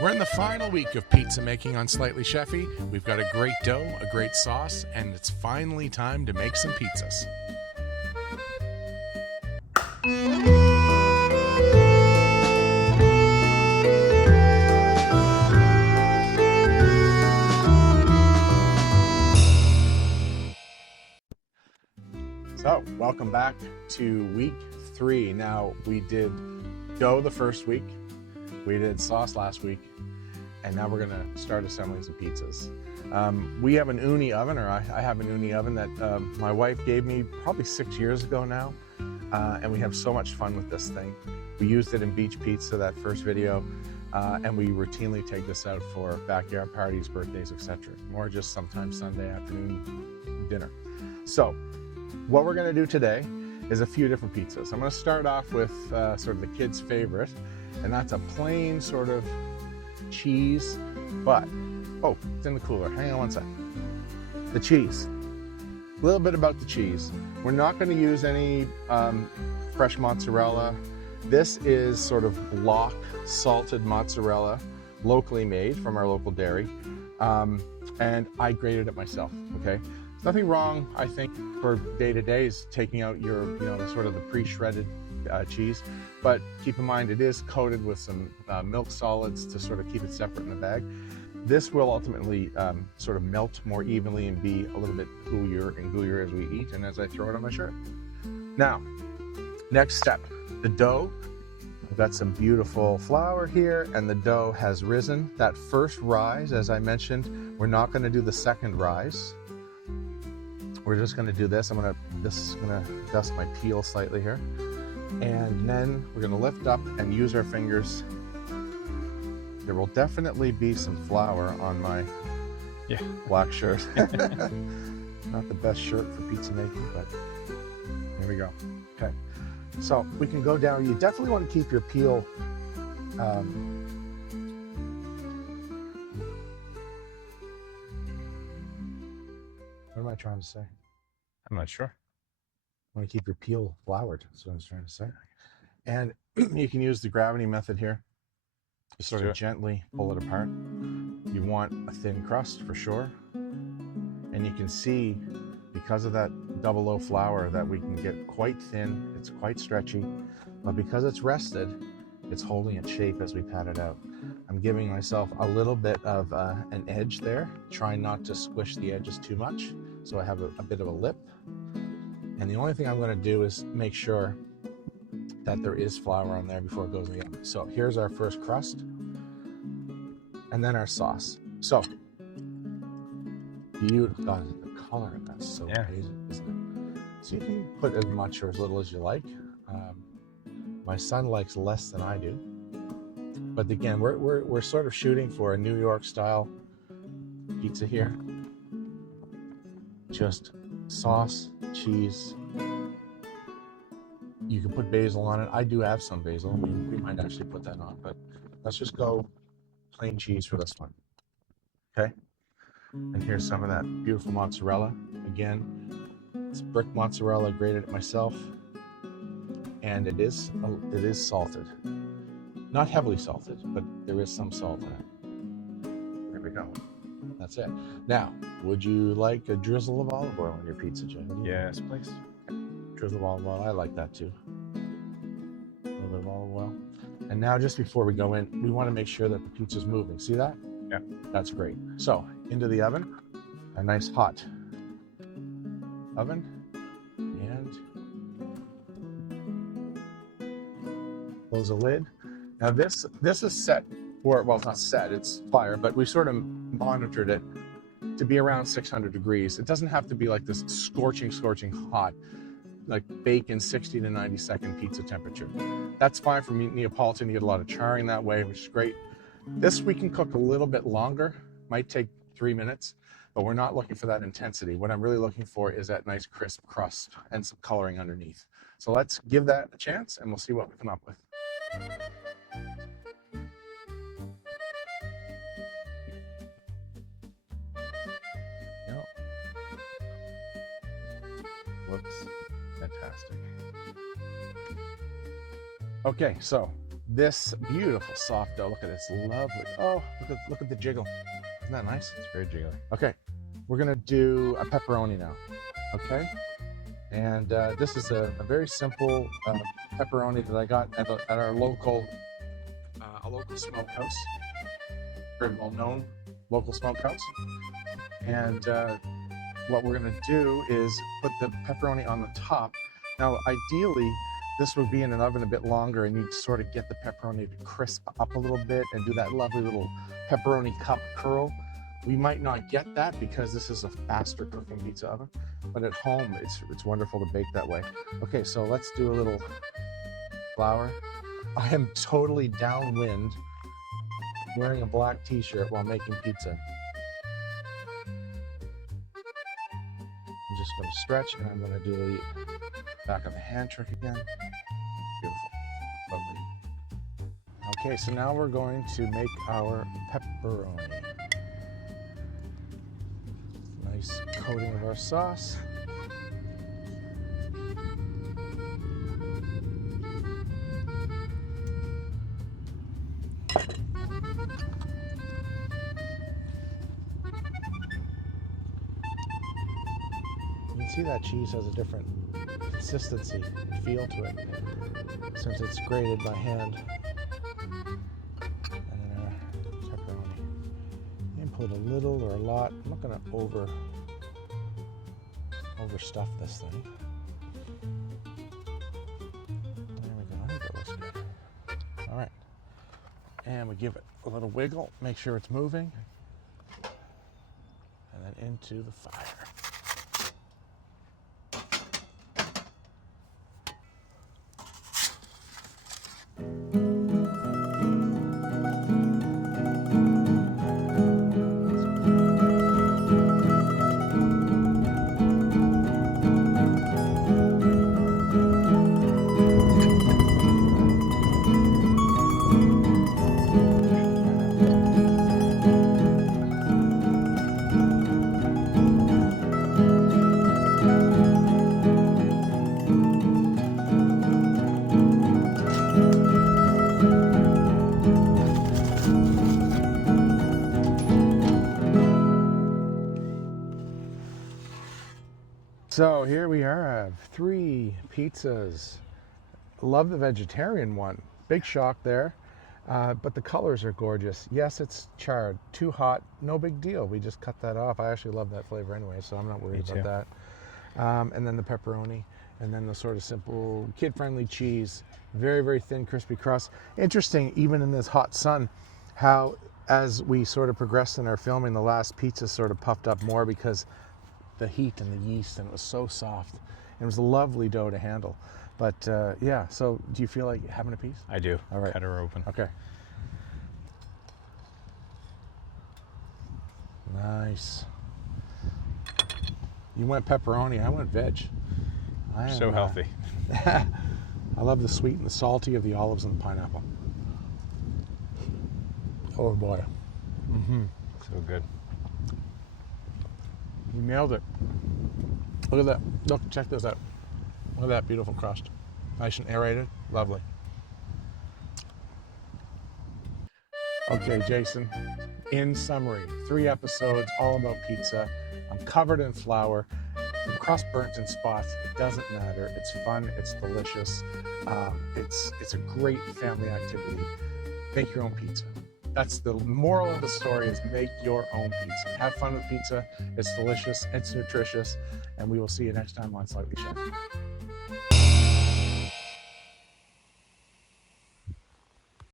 We're in the final week of pizza making on Slightly Chefy. We've got a great dough, a great sauce, and it's finally time to make some pizzas. So, welcome back to week 3. Now, we did dough the first week, we did sauce last week, and now we're gonna start assembling some pizzas. We have an uni oven, or I have an uni oven that my wife gave me probably 6 years ago now, and we have so much fun with this thing. We used it in Beach Pizza, that first video, and we routinely take this out for backyard parties, birthdays, etc., or just sometimes Sunday afternoon dinner. So, what we're gonna do today is a few different pizzas. I'm gonna start off with sort of the kids' favorite, and that's a plain sort of cheese, but, oh, it's in the cooler. Hang on one sec. The cheese. A little bit about the cheese. We're not gonna use any fresh mozzarella. This is sort of block salted mozzarella, locally made from our local dairy, and I grated it myself, okay? There's nothing wrong, I think, for day-to-day is taking out your, sort of the pre-shredded cheese, but keep in mind it is coated with some milk solids to sort of keep it separate in the bag. This will ultimately sort of melt more evenly and be a little bit gooier as we eat and as I throw it on my shirt. Now, next step, the dough. I've got some beautiful flour here, and the dough has risen. That first rise, as I mentioned, we're not going to do the second rise. We're just going to do this. This is going to dust my peel slightly here. And then we're going to lift up and use our fingers. There will definitely be some flour on my black shirt. Not the best shirt for pizza making, but here we go. Okay. So we can go down. You definitely want to keep your peel what am I trying to say? I'm not sure. I want to keep your peel floured. That's what I was trying to say. And you can use the gravity method here to sort of gently pull it apart. You want a thin crust for sure. And you can see, because of that double O flour, that we can get quite thin. It's quite stretchy. But because it's rested, it's holding its shape as we pat it out. I'm giving myself a little bit of an edge there, trying not to squish the edges too much, so I have a bit of a lip. And the only thing I'm going to do is make sure that there is flour on there before it goes in the oven. So here's our first crust, and then our sauce. So, beautiful. God, the color of that's so amazing, isn't it? So you can put as much or as little as you like. My son likes less than I do. But again, we're sort of shooting for a New York style pizza here. Just sauce, cheese. You can put basil on it. I do have some basil. We might actually put that on, but let's just go plain cheese for this one. Okay? And here's some of that beautiful mozzarella. Again, it's brick mozzarella, grated it myself. And it is salted. Not heavily salted, but there is some salt in it. There we go. That's it. Now, would you like a drizzle of olive oil on your pizza, Jay? Yes, please. Okay. Drizzle of olive oil, I like that too. A little bit of olive oil. And now, just before we go in, we want to make sure that the pizza's moving. See that? Yeah. That's great. So, into the oven, a nice hot oven, and close the lid. Now this is set for, well, it's not set, it's fire, but we sort of monitored it to be around 600 degrees. It doesn't have to be like this scorching hot, like bacon 60 to 90 second pizza temperature. That's fine for Neapolitan. You get a lot of charring that way, which is great. This we can cook a little bit longer, might take 3 minutes, but we're not looking for that intensity. What I'm really looking for is that nice crisp crust and some coloring underneath. So let's give that a chance and we'll see what we come up with. Looks fantastic. Okay, so this beautiful soft dough. Look at this, lovely. Oh, look at the jiggle. Isn't that nice? It's very jiggly. Okay, we're gonna do a pepperoni now. Okay, and this is a very simple pepperoni that I got at our local smokehouse, very well-known local smokehouse. And what we're gonna do is put the pepperoni on the top. Now, ideally, this would be in an oven a bit longer, and you'd sort of get the pepperoni to crisp up a little bit and do that lovely little pepperoni cup curl. We might not get that because this is a faster cooking pizza oven, but at home, it's wonderful to bake that way. Okay, so let's do a little flour. I am totally downwind wearing a black t-shirt while making pizza. I'm just going to stretch, and I'm going to do the back of the hand trick again. Beautiful. Lovely. Okay, so now we're going to make our pepperoni. Nice coating of our sauce. You can see that cheese has a different consistency and feel to it since it's grated by hand. And then our pepperoni. You can put a little or a lot. I'm not going to overstuff this thing. There we go. I think that looks good. All right. And we give it a little wiggle. Make sure it's moving. And then into the fire. So here we are, I have 3 pizzas. Love the vegetarian one. Big shock there, but the colors are gorgeous. Yes, it's charred, too hot, no big deal. We just cut that off. I actually love that flavor anyway, so I'm not worried about that. And then the pepperoni, and then the sort of simple kid-friendly cheese. Very, very thin, crispy crust. Interesting, even in this hot sun, how as we sort of progressed in our filming, the last pizza sort of puffed up more because the heat and the yeast, and it was so soft. It was a lovely dough to handle. But yeah, so do you feel like having a piece? I do. All right. Cut her open. Okay. Nice. You went pepperoni, I went veg. So healthy. I love the sweet and the salty of the olives and the pineapple. Oh boy. Mm-hmm. So good. You nailed it. Look at that. Look, check this out. Look at that beautiful crust. Nice and aerated. Lovely. Okay, Jason. In summary, 3 episodes all about pizza. I'm covered in flour. The crust burnt in spots. It doesn't matter. It's fun. It's delicious. It's a great family activity. Make your own pizza. That's the moral of the story, is make your own pizza. Have fun with pizza. It's delicious. It's nutritious. And we will see you next time on Slightly Chef.